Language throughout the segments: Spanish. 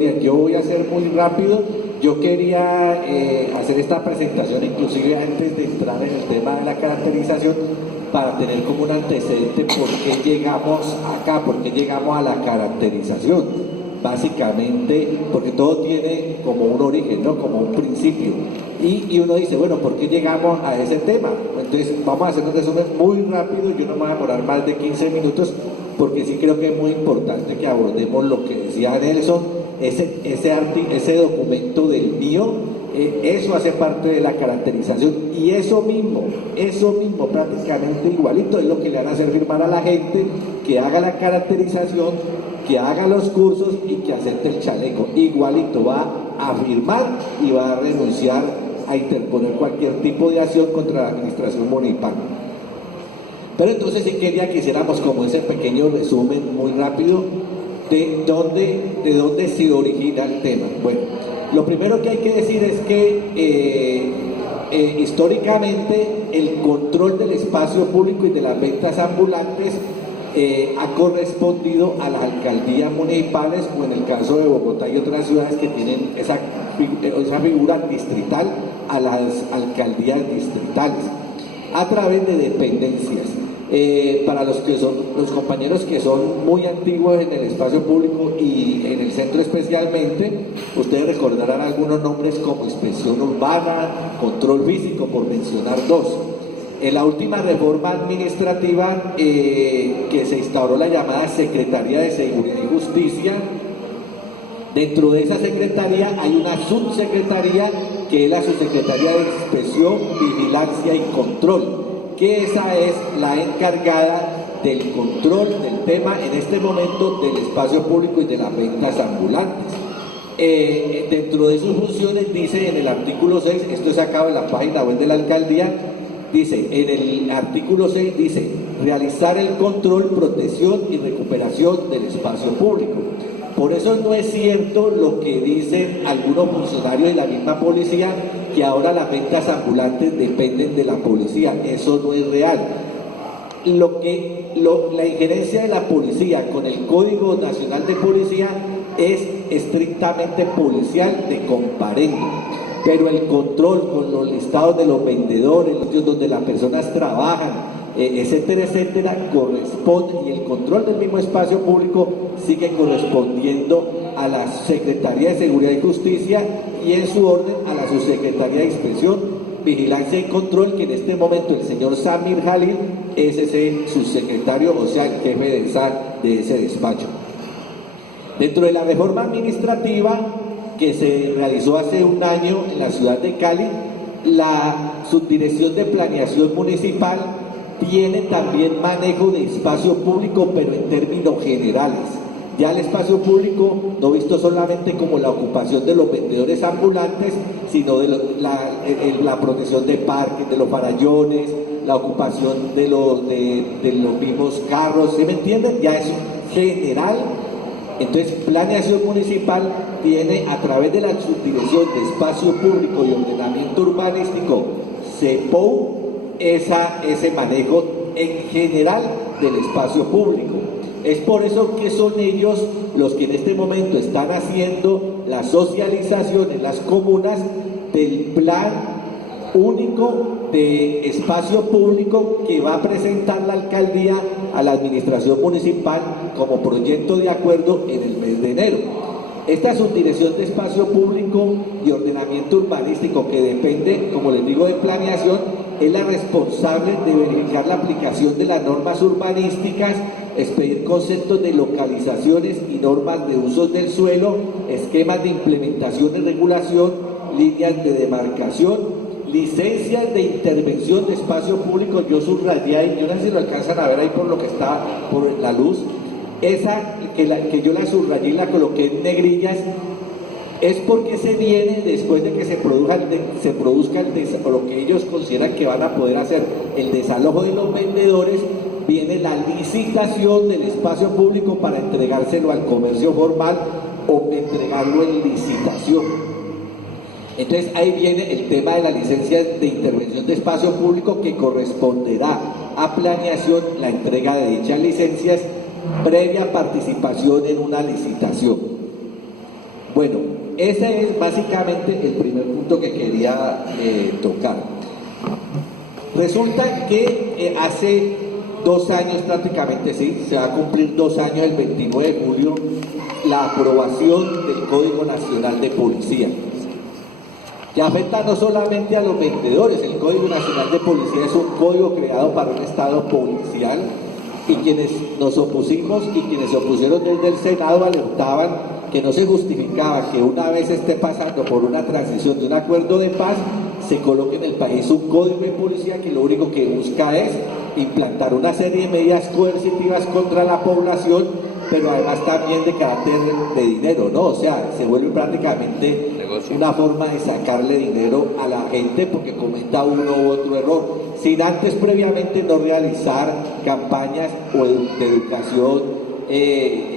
días. Yo voy a ser muy rápido. Yo quería hacer esta presentación, inclusive antes de entrar en el tema de la caracterización, para tener como un antecedente por qué llegamos acá, por qué llegamos a la caracterización. Básicamente, porque todo tiene como un origen, ¿no? Como un principio. Y uno dice, bueno, ¿por qué llegamos a ese tema? Entonces, vamos a hacer un resumen muy rápido. Yo no me voy a demorar más de 15 minutos, porque sí creo que es muy importante que abordemos lo que decía Nelson, ese documento del mío. Eso hace parte de la caracterización, y eso mismo, prácticamente igualito, es lo que le van a hacer firmar a la gente que haga la caracterización, que haga los cursos y que acepte el chaleco. Igualito va a firmar y va a renunciar a interponer cualquier tipo de acción contra la administración municipal. Pero entonces sí quería que hiciéramos como ese pequeño resumen muy rápido de dónde se origina el tema. Bueno, lo primero que hay que decir es que históricamente el control del espacio público y de las ventas ambulantes ha correspondido a las alcaldías municipales, o en el caso de Bogotá y otras ciudades que tienen esa figura distrital, a las alcaldías distritales, a través de dependencias. Para los compañeros que son muy antiguos en el espacio público y en el centro especialmente, ustedes recordarán algunos nombres como inspección urbana, control físico, por mencionar dos. En la última reforma administrativa que se instauró la llamada Secretaría de Seguridad y Justicia, dentro de esa secretaría hay una subsecretaría que es la subsecretaría de Inspección, Vigilancia y Control, que esa es la encargada del control del tema en este momento del espacio público y de las ventas ambulantes. Dentro de sus funciones dice en el artículo 6, esto es sacado en la página web de la alcaldía, dice, en el artículo 6 dice, realizar el control, protección y recuperación del espacio público. Por eso no es cierto lo que dicen algunos funcionarios de la misma policía, que ahora las ventas ambulantes dependen de la policía. Eso no es real. La injerencia de la policía con el Código Nacional de Policía es estrictamente policial de comparendo, pero el control con los listados de los vendedores, los sitios donde las personas trabajan, etcétera, etcétera, corresponde, y el control del mismo espacio público sigue correspondiendo a la Secretaría de Seguridad y Justicia, y en su orden a la Subsecretaría de Inspección, Vigilancia y Control, que en este momento el señor Samir Jalil es ese subsecretario, o sea, el jefe de ese despacho. Dentro de la reforma administrativa que se realizó hace un año en la ciudad de Cali, la Subdirección de Planeación Municipal tiene también manejo de espacio público, pero en términos generales. Ya el espacio público, no visto solamente como la ocupación de los vendedores ambulantes, sino de la protección de parques, de los farallones, la ocupación de los mismos carros, ¿sí me entienden? Ya es general. Entonces, Planeación Municipal tiene, a través de la Subdirección de Espacio Público y Ordenamiento Urbanístico, SEPOU, ese manejo en general del espacio público. Es por eso que son ellos los que en este momento están haciendo la socialización en las comunas del plan único de espacio público que va a presentar la alcaldía a la administración municipal como proyecto de acuerdo en el mes de enero. Esta Subdirección de Espacio Público y Ordenamiento Urbanístico, que depende, como les digo, de planeación, es la responsable de verificar la aplicación de las normas urbanísticas, expedir conceptos de localizaciones y normas de usos del suelo, esquemas de implementación y regulación, líneas de demarcación, licencias de intervención de espacio público. Yo subrayé ahí, yo no sé si lo alcanzan a ver ahí por lo que está por la luz, esa que yo la subrayé y la coloqué en negrillas, es porque se viene después de que se produzca lo que ellos consideran que van a poder hacer, el desalojo de los vendedores. Viene la licitación del espacio público para entregárselo al comercio formal o entregarlo en licitación. Entonces ahí viene el tema de la licencia de intervención de espacio público, que corresponderá a planeación la entrega de dichas licencias previa participación en una licitación. Bueno, ese es básicamente el primer punto que quería tocar. Resulta que hace 2 años prácticamente, sí, se va a cumplir 2 años el 29 de julio, la aprobación del Código Nacional de Policía, que afecta no solamente a los vendedores. El Código Nacional de Policía es un código creado para un Estado policial, y quienes nos opusimos y quienes se opusieron desde el Senado alertaban que no se justificaba que una vez esté pasando por una transición de un acuerdo de paz, se coloque en el país un código de policía que lo único que busca es implantar una serie de medidas coercitivas contra la población, pero además también de carácter de dinero, ¿no? O sea, se vuelve prácticamente una forma de sacarle dinero a la gente porque cometa uno u otro error, sin antes previamente no realizar campañas de educación,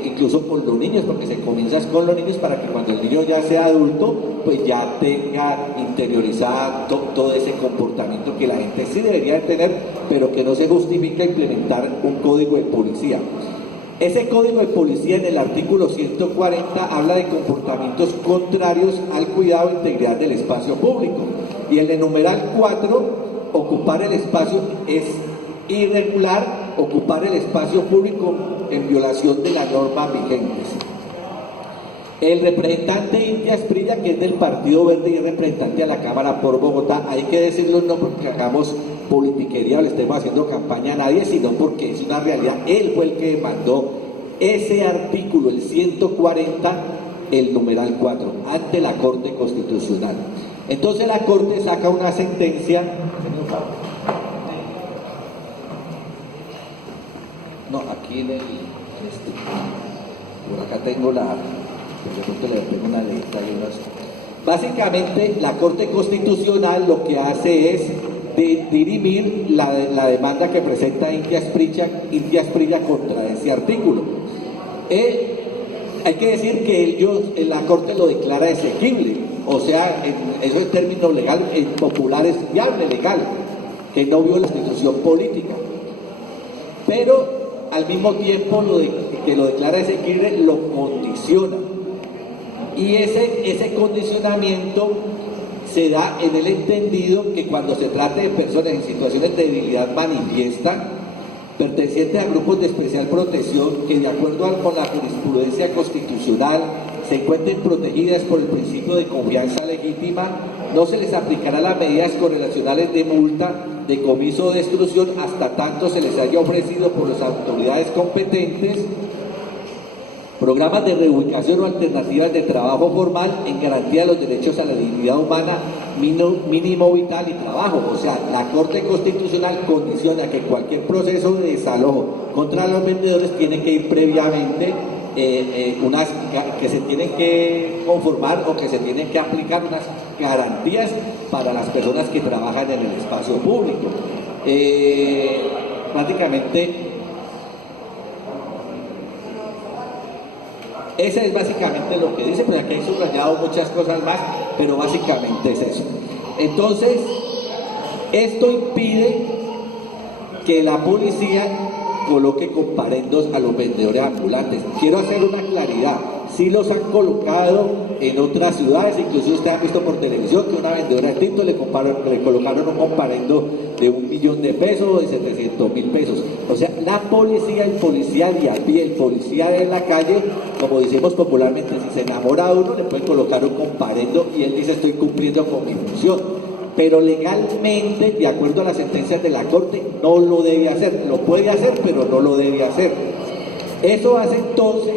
incluso por los niños, porque se comienza con los niños para que cuando el niño ya sea adulto, pues ya tenga interiorizado todo ese comportamiento que la gente sí debería de tener, pero que no se justifica implementar un código de policía. Ese código de policía en el artículo 140 habla de comportamientos contrarios al cuidado e integridad del espacio público, y en el numeral 4, ocupar el espacio es irregular, ocupar el espacio público en violación de las normas vigentes. El representante Inti Asprilla, que es del Partido Verde y es representante a la Cámara por Bogotá, hay que decirlo no porque hagamos politiquería o le estemos haciendo campaña a nadie, sino porque es una realidad. Él fue el que mandó ese artículo, el 140, el numeral 4, ante la Corte Constitucional. Entonces la Corte saca una sentencia. No, aquí en por acá tengo una letra y unas. Básicamente la Corte Constitucional lo que hace es dirimir la demanda que presenta Inti Asprilla contra ese artículo. Hay que decir que la Corte lo declara exequible, o sea, eso en términos legales, en popular es viable, legal, que no viola la Constitución política, pero al mismo tiempo que lo declara exequible lo condiciona, y ese condicionamiento se da en el entendido que cuando se trate de personas en situaciones de debilidad manifiesta, pertenecientes a grupos de especial protección que de acuerdo con la jurisprudencia constitucional se encuentren protegidas por el principio de confianza legítima, no se les aplicará las medidas correlacionales de multa, decomiso o destrucción hasta tanto se les haya ofrecido por las autoridades competentes programas de reubicación o alternativas de trabajo formal en garantía de los derechos a la dignidad humana, mínimo vital y trabajo. O sea, la Corte Constitucional condiciona que cualquier proceso de desalojo contra los vendedores tiene que ir previamente que se tienen que conformar o que se tienen que aplicar unas garantías para las personas que trabajan en el espacio público. Prácticamente ese es básicamente lo que dice, pero aquí hay subrayado muchas cosas más, pero básicamente es eso. Entonces, esto impide que la policía coloque comparendos a los vendedores ambulantes. Quiero hacer una claridad, sí los han colocado en otras ciudades, incluso ustedes han visto por televisión que una vendedora de tinto le colocaron un comparendo de 1 millón de pesos o de 700.000 pesos. O sea, la policía, el policía de a pie, el policía de la calle, como decimos popularmente, si se enamora de uno le pueden colocar un comparendo y él dice estoy cumpliendo con mi función. Pero legalmente, de acuerdo a las sentencias de la Corte, no lo debe hacer. Lo puede hacer, pero no lo debe hacer. Eso hace entonces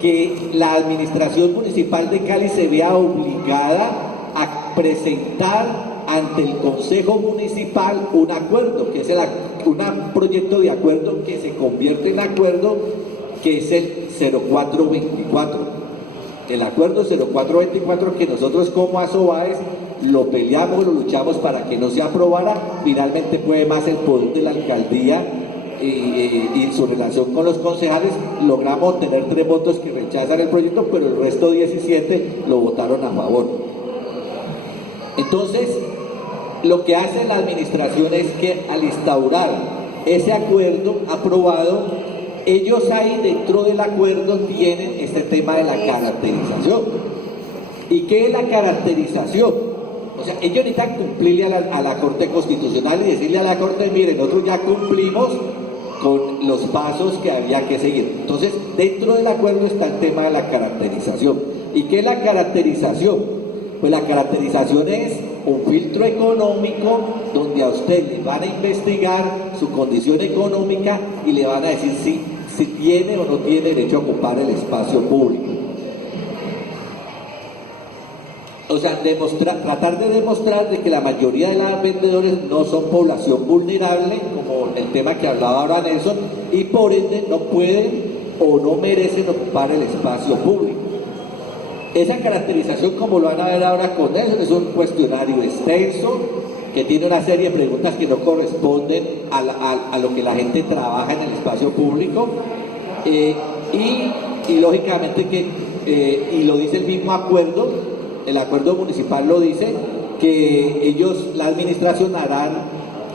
que la administración municipal de Cali se vea obligada a presentar ante el Consejo Municipal un acuerdo, que es un proyecto de acuerdo que se convierte en acuerdo, que es el 0424. El acuerdo 0424 que nosotros como Asobaes lo peleamos, lo luchamos para que no se aprobara, finalmente fue más el poder de la alcaldía y su relación con los concejales, logramos tener 3 votos que rechazan el proyecto, pero el resto 17 lo votaron a favor. Entonces, lo que hace la administración es que al instaurar ese acuerdo aprobado, ellos ahí dentro del acuerdo tienen este tema de la caracterización. ¿Y qué es la caracterización? O sea, ellos necesitan cumplirle a la Corte Constitucional y decirle a la Corte, miren, nosotros ya cumplimos con los pasos que había que seguir. Entonces, dentro del acuerdo está el tema de la caracterización. ¿Y qué es la caracterización? Pues la caracterización es un filtro económico donde a usted le van a investigar su condición económica y le van a decir si tiene o no tiene derecho a ocupar el espacio público. O sea, tratar de demostrar de que la mayoría de los vendedores no son población vulnerable, como el tema que hablaba ahora Nelson, y por ende no pueden o no merecen ocupar el espacio público. Esa caracterización, como lo van a ver ahora con Nelson, es un cuestionario extenso que tiene una serie de preguntas que no corresponden a lo que la gente trabaja en el espacio público y lógicamente y lo dice el mismo acuerdo. El acuerdo municipal lo dice, que la administración harán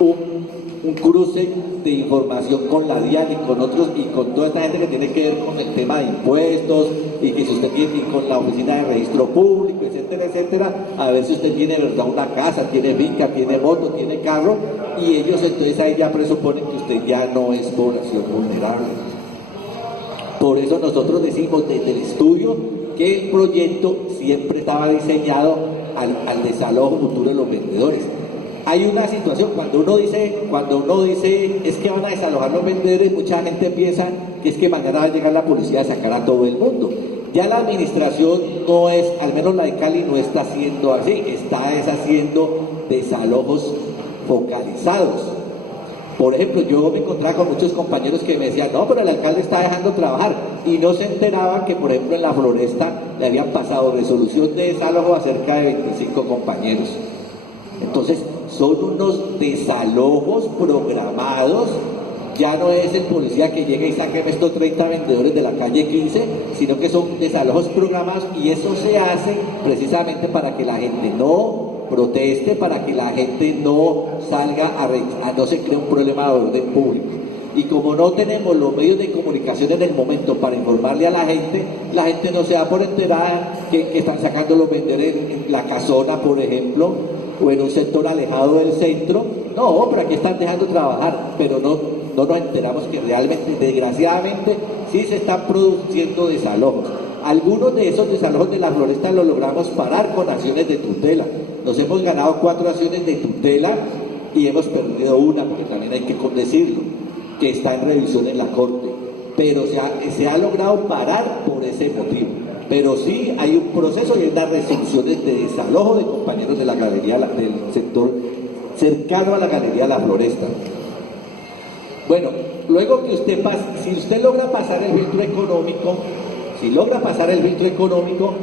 un cruce de información con la DIAN y con otros, y con toda esta gente que tiene que ver con el tema de impuestos, y que si usted tiene, con la oficina de registro público, etcétera, etcétera, a ver si usted tiene verdad una casa, tiene finca, tiene moto, tiene carro, y ellos entonces ahí ya presuponen que usted ya no es población vulnerable. Por eso nosotros decimos desde el estudio que el proyecto siempre estaba diseñado al desalojo futuro de los vendedores. Hay una situación, cuando uno dice es que van a desalojar los vendedores, mucha gente piensa que es que mañana va a llegar la policía a sacar a todo el mundo. Ya la administración no es, al menos la de Cali no está haciendo así, está haciendo desalojos focalizados. Por ejemplo, yo me encontraba con muchos compañeros que me decían, no, pero el alcalde está dejando trabajar, y no se enteraban que, por ejemplo, en la Floresta le habían pasado resolución de desalojo a cerca de 25 compañeros. Entonces, son unos desalojos programados. Ya no es el policía que llega y saque estos 30 vendedores de la calle 15, sino que son desalojos programados, y eso se hace precisamente para que la gente no proteste, para que la gente no salga no se cree un problema de orden público. Y como no tenemos los medios de comunicación en el momento para informarle a la gente no se da por enterada que están sacando los vendedores en la casona, por ejemplo, o en un sector alejado del centro. No, pero aquí están dejando trabajar, pero no nos enteramos que realmente, desgraciadamente, sí se están produciendo desalojos. Algunos de esos desalojos de la Floresta los logramos parar con acciones de tutela. Nos hemos ganado 4 acciones de tutela y hemos perdido una, porque también hay que decirlo, que está en revisión en la Corte. Pero se ha logrado parar por ese motivo. Pero sí hay un proceso y hay unas resoluciones de desalojo de compañeros de la galería, del sector cercano a la Galería de la Floresta. Bueno, luego que si usted logra pasar el filtro económico,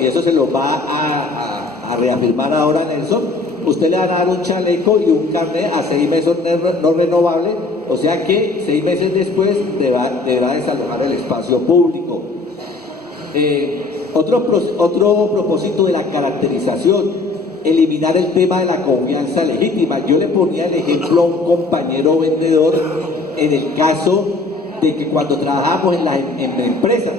y eso se lo va a reafirmar ahora Nelson, usted le va a dar un chaleco y un carnet a 6 meses no renovable, o sea que 6 meses después deberá desalojar el espacio público. Otro propósito de la caracterización, eliminar el tema de la confianza legítima. Yo le ponía el ejemplo a un compañero vendedor en el caso de que cuando trabajamos en empresa,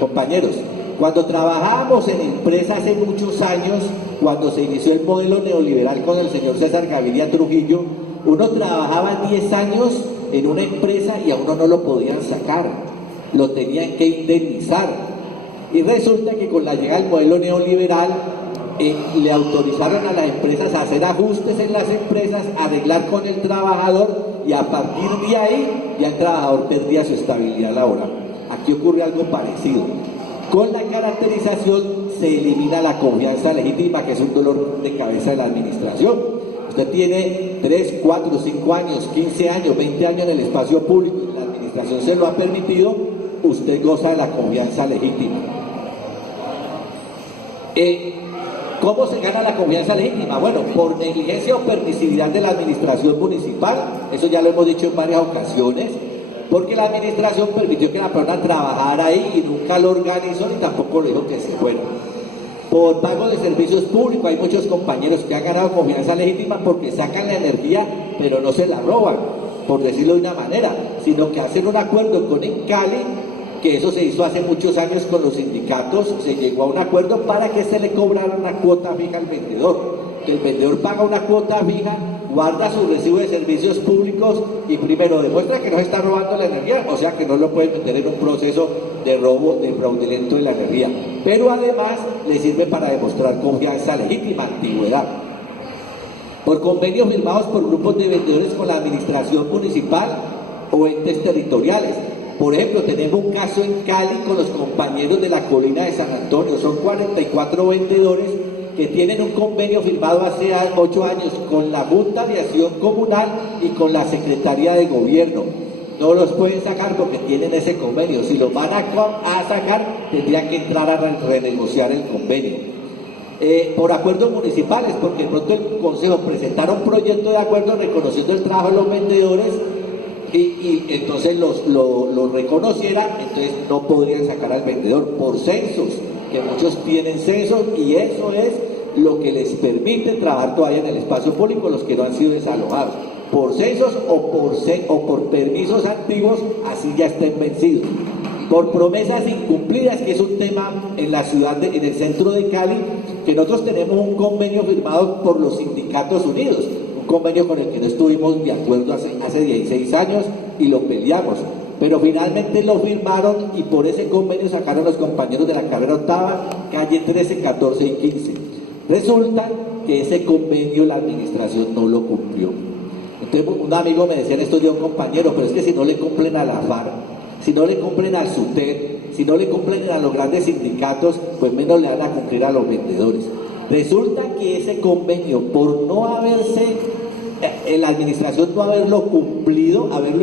compañeros, cuando trabajábamos en empresa hace muchos años, cuando se inició el modelo neoliberal con el señor César Gaviria Trujillo, uno trabajaba 10 años en una empresa y a uno no lo podían sacar, lo tenían que indemnizar. Y resulta que con la llegada del modelo neoliberal le autorizaron a las empresas a hacer ajustes en las empresas, arreglar con el trabajador, y a partir de ahí ya el trabajador perdía su estabilidad laboral. Aquí ocurre algo parecido. Con la caracterización se elimina la confianza legítima, que es un dolor de cabeza de la administración. Usted tiene 3, 4, 5 años, 15 años, 20 años en el espacio público y la administración se lo ha permitido, usted goza de la confianza legítima. ¿Cómo se gana la confianza legítima? Bueno, por negligencia o permisividad de la administración municipal, eso ya lo hemos dicho en varias ocasiones, porque la administración permitió que la persona trabajara ahí y nunca lo organizó ni tampoco le dijo que se fuera. Por pago de servicios públicos, hay muchos compañeros que han ganado confianza legítima porque sacan la energía, pero no se la roban, por decirlo de una manera, sino que hacen un acuerdo con Incali que eso se hizo hace muchos años con los sindicatos, se llegó a un acuerdo para que se le cobrara una cuota fija al vendedor, que el vendedor paga una cuota fija, guarda su recibo de servicios públicos y primero demuestra que no se está robando la energía, o sea que no lo pueden meter en un proceso de robo, de fraudulento de la energía, pero además le sirve para demostrar confianza legítima, antigüedad. Por convenios firmados por grupos de vendedores con la administración municipal o entes territoriales. Por ejemplo, tenemos un caso en Cali con los compañeros de la Colina de San Antonio, son 44 vendedores que tienen un convenio firmado hace 8 años con la Junta de Acción Comunal y con la Secretaría de Gobierno. No los pueden sacar porque tienen ese convenio. Si los van a sacar, tendrían que entrar a renegociar el convenio. Por acuerdos municipales, porque de pronto el Consejo presentara un proyecto de acuerdo reconociendo el trabajo de los vendedores y entonces los reconociera, entonces no podrían sacar al vendedor por censos, que muchos tienen censos y eso es lo que les permite trabajar todavía en el espacio público, los que no han sido desalojados, por censos o por permisos antiguos, así ya estén vencidos. Por promesas incumplidas, que es un tema en la ciudad, en el centro de Cali, que nosotros tenemos un convenio firmado por los sindicatos unidos, un convenio con el que no estuvimos de acuerdo hace 16 años y lo peleamos, pero finalmente lo firmaron y por ese convenio sacaron los compañeros de la carrera octava, calle 13, 14 y 15. Resulta que ese convenio la administración no lo cumplió. Entonces un amigo me decía en estos días, un compañero, pero es que si no le cumplen a la FARC, si no le cumplen al SUTEP, si no le cumplen a los grandes sindicatos, pues menos le van a cumplir a los vendedores. Resulta que ese convenio, por no haberse, la administración no haberlo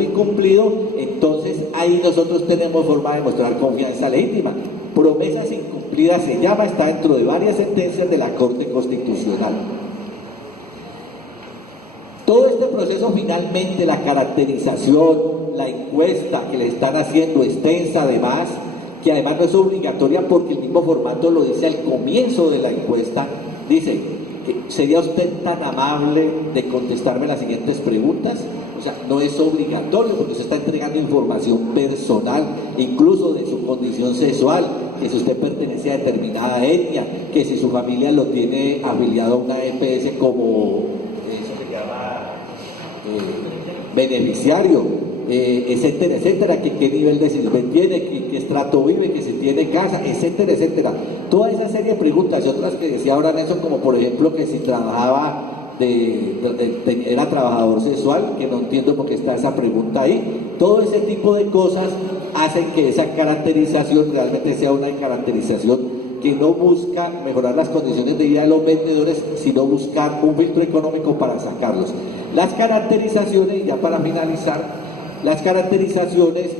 incumplido, entonces ahí nosotros tenemos forma de mostrar confianza legítima. Promesas incumplidas se llama, está dentro de varias sentencias de la Corte Constitucional. Todo este proceso finalmente, la caracterización, la encuesta que le están haciendo extensa además, que además no es obligatoria porque el mismo formato lo dice al comienzo de la encuesta, dice, ¿sería usted tan amable de contestarme las siguientes preguntas? O sea, no es obligatorio porque usted está entregando información personal, incluso de su condición sexual, que si usted pertenece a determinada etnia, que si su familia lo tiene afiliado a una EPS como beneficiario, etcétera, etcétera, que qué nivel de servicio tiene, qué estrato vive, que si tiene casa, etcétera, etcétera. Toda esa serie de preguntas y otras que decía ahora Nelson, como por ejemplo que si trabajaba, era trabajador sexual, que no entiendo por qué está esa pregunta ahí. Todo ese tipo de cosas hacen que esa caracterización realmente sea una caracterización que no busca mejorar las condiciones de vida de los vendedores, sino buscar un filtro económico para sacarlos. Las caracterizaciones, ya para finalizar, las caracterizaciones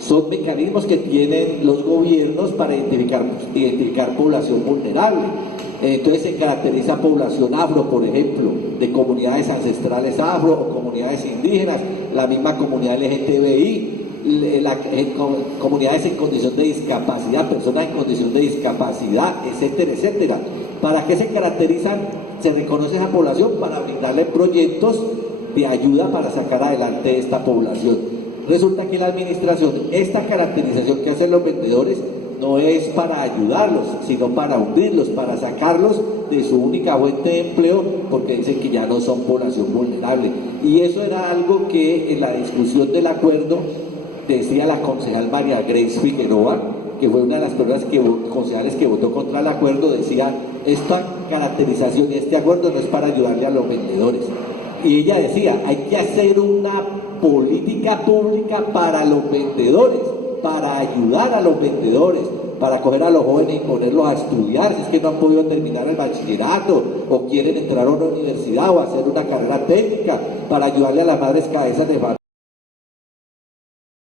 son mecanismos que tienen los gobiernos para identificar población vulnerable. Entonces se caracteriza población afro, por ejemplo, de comunidades ancestrales afro o comunidades indígenas, la misma comunidad LGTBI, comunidades en condición de discapacidad, personas en condición de discapacidad, etcétera, etcétera. ¿Para qué se caracterizan? Se reconoce esa población para brindarle proyectos de ayuda para sacar adelante esta población. Resulta que la administración, esta caracterización que hacen los vendedores, no es para ayudarlos, sino para hundirlos, para sacarlos de su única fuente de empleo, porque dicen que ya no son población vulnerable. Y eso era algo que en la discusión del acuerdo decía la concejal María Grace Figueroa, que fue una de las personas concejales que votó contra el acuerdo, decía, esta caracterización y este acuerdo no es para ayudarle a los vendedores. Y ella decía, hay que hacer una política pública para los vendedores, para ayudar a los vendedores, para coger a los jóvenes y ponerlos a estudiar, si es que no han podido terminar el bachillerato, o quieren entrar a una universidad o hacer una carrera técnica, para ayudarle a las madres cabezas de familia.